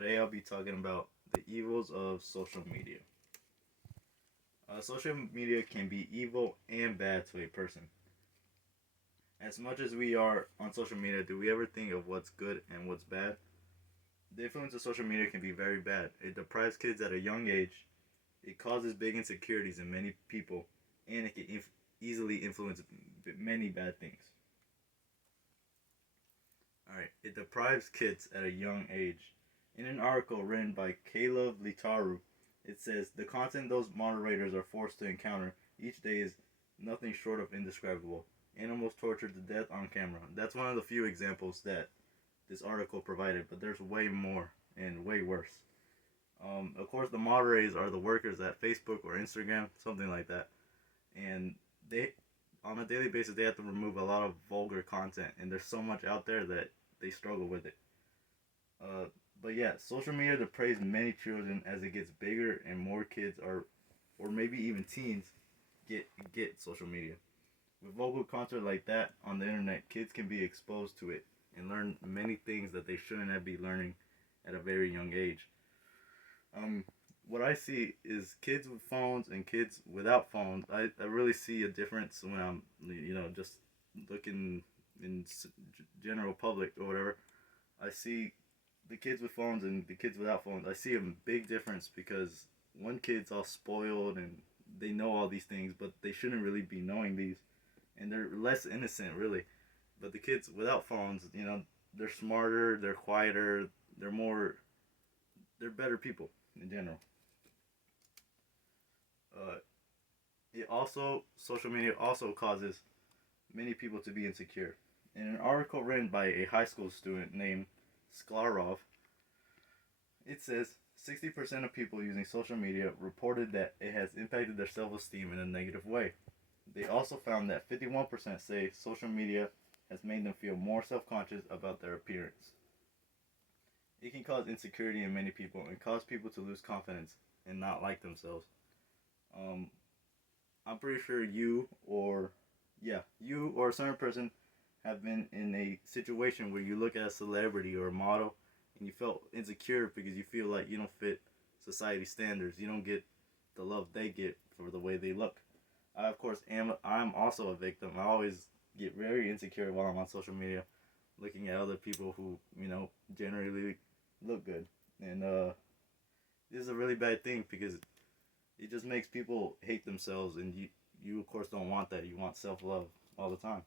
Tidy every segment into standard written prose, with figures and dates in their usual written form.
Today I'll be talking about the evils of social media. Social media can be evil and bad to a person. As much as we are on social media, do we ever think of what's good and what's bad? The influence of social media can be very bad. It deprives kids at a young age, it causes big insecurities in many people, and it can easily influence many bad things. Alright, it deprives kids at a young age. In an article written by Caleb Litaru, it says the content those moderators are forced to encounter each day is nothing short of indescribable. Animals tortured to death on camera. That's one of the few examples that this article provided, but there's way more and way worse. Of course, the moderators are the workers at Facebook or Instagram, something like that, and they, on a daily basis, they have to remove a lot of vulgar content, and there's so much out there that they struggle with it. Uh, but yeah, social media depraves many children as it gets bigger and more kids are, or maybe even teens, get social media. With vocal content like that on the internet, kids can be exposed to it and learn many things that they shouldn't have be learning at a very young age. Um, what I see is kids with phones and kids without phones. I really see a difference when I'm just looking in general public or whatever. I see the kids with phones and the kids without phones. I see a big difference because one kid's all spoiled and they know all these things, but they shouldn't really be knowing these, and they're less innocent really. But the kids without phones, they're smarter, they're quieter, they're more, they're better people in general. Uh, it also social media also causes many people to be insecure. In an article written by a high school student named Sklarov, it says 60% of people using social media reported that it has impacted their self-esteem in a negative way. They also found that 51% say social media has made them feel more self-conscious about their appearance. It can cause insecurity in many people and cause people to lose confidence and not like themselves. Um, I'm pretty sure you or a certain person have been in a situation where you look at a celebrity or a model and you felt insecure because you feel like you don't fit society standards. You don't get the love they get for the way they look. I of course I'm also a victim. I always get very insecure while I'm on social media, looking at other people who generally look good, and this is a really bad thing because it just makes people hate themselves, and you of course don't want that. You want self love all the time.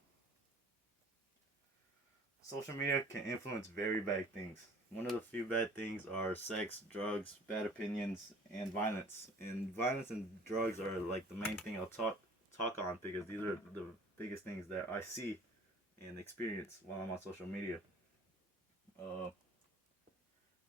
Social media can influence very bad things. One of the few bad things are sex, drugs, bad opinions, and violence. And violence and drugs are like the main thing I'll talk on because these are the biggest things that I see and experience while I'm on social media. Uh,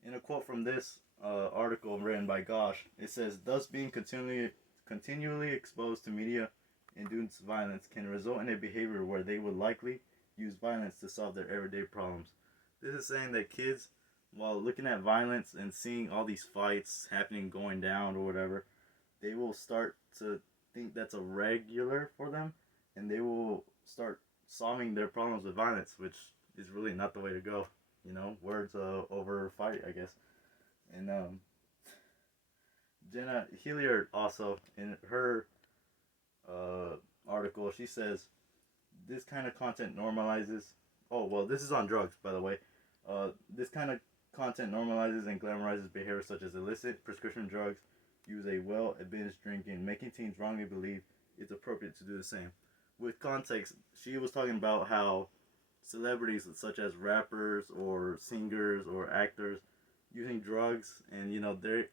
in a quote from this article written by Gosh, it says, "Thus being continually exposed to media-induced violence can result in a behavior where they would likely use violence to solve their everyday problems." This is saying that kids, while looking at violence and seeing all these fights happening, going down or whatever, they will start to think that's a regular for them, and they will start solving their problems with violence, which is really not the way to go. Words over fight, I guess. And Jenna Hilliard also in her article, she says this kind of content normalizes. Oh well, this is on drugs, by the way. This kind of content normalizes and glamorizes behaviors such as illicit prescription drugs, use a well binge drinking, making teens wrongly believe it's appropriate to do the same. With context, she was talking about how celebrities such as rappers or singers or actors using drugs, and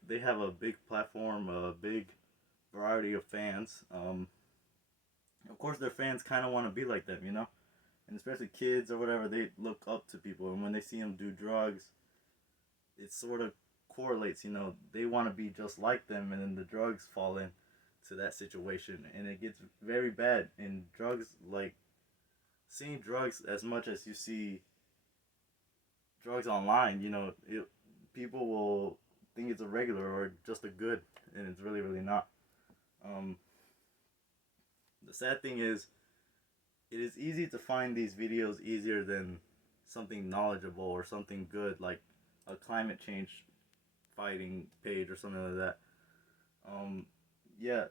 they have a big platform, a big variety of fans. Of course, their fans kind of want to be like them, and especially kids or whatever, they look up to people, and when they see them do drugs, it sort of correlates. They want to be just like them, and then the drugs fall into that situation, and it gets very bad. And drugs, like seeing drugs as much as you see drugs online, people will think it's a regular or just a good, and it's really, really not. Um, the sad thing is, it is easy to find these videos easier than something knowledgeable or something good like a climate change fighting page or something like that. Yeah,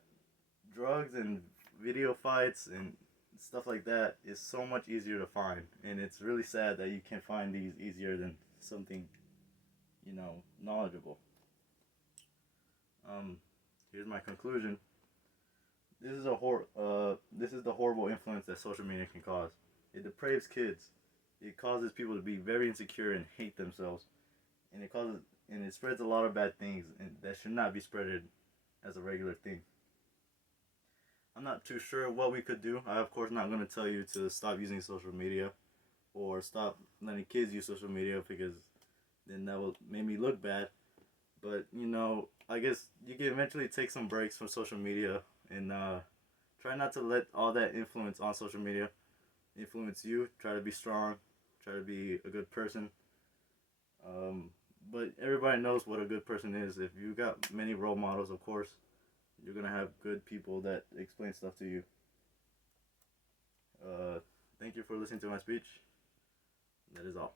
drugs and video fights and stuff like that is so much easier to find, and it's really sad that you can find these easier than something, knowledgeable. Um, Here's my conclusion. This is the horrible influence that social media can cause. It depraves kids. It causes people to be very insecure and hate themselves, and it spreads a lot of bad things, and that should not be spreaded as a regular thing. I'm not too sure what we could do. I of course not going to tell you to stop using social media or stop letting kids use social media, because then that will make me look bad. But I guess you can eventually take some breaks from social media and try not to let all that influence on social media influence you. Try to be strong. Try to be a good person. Um, but everybody knows what a good person is. If you got many role models, of course, you're gonna have good people that explain stuff to you. Uh, Thank you for listening to my speech. That is all.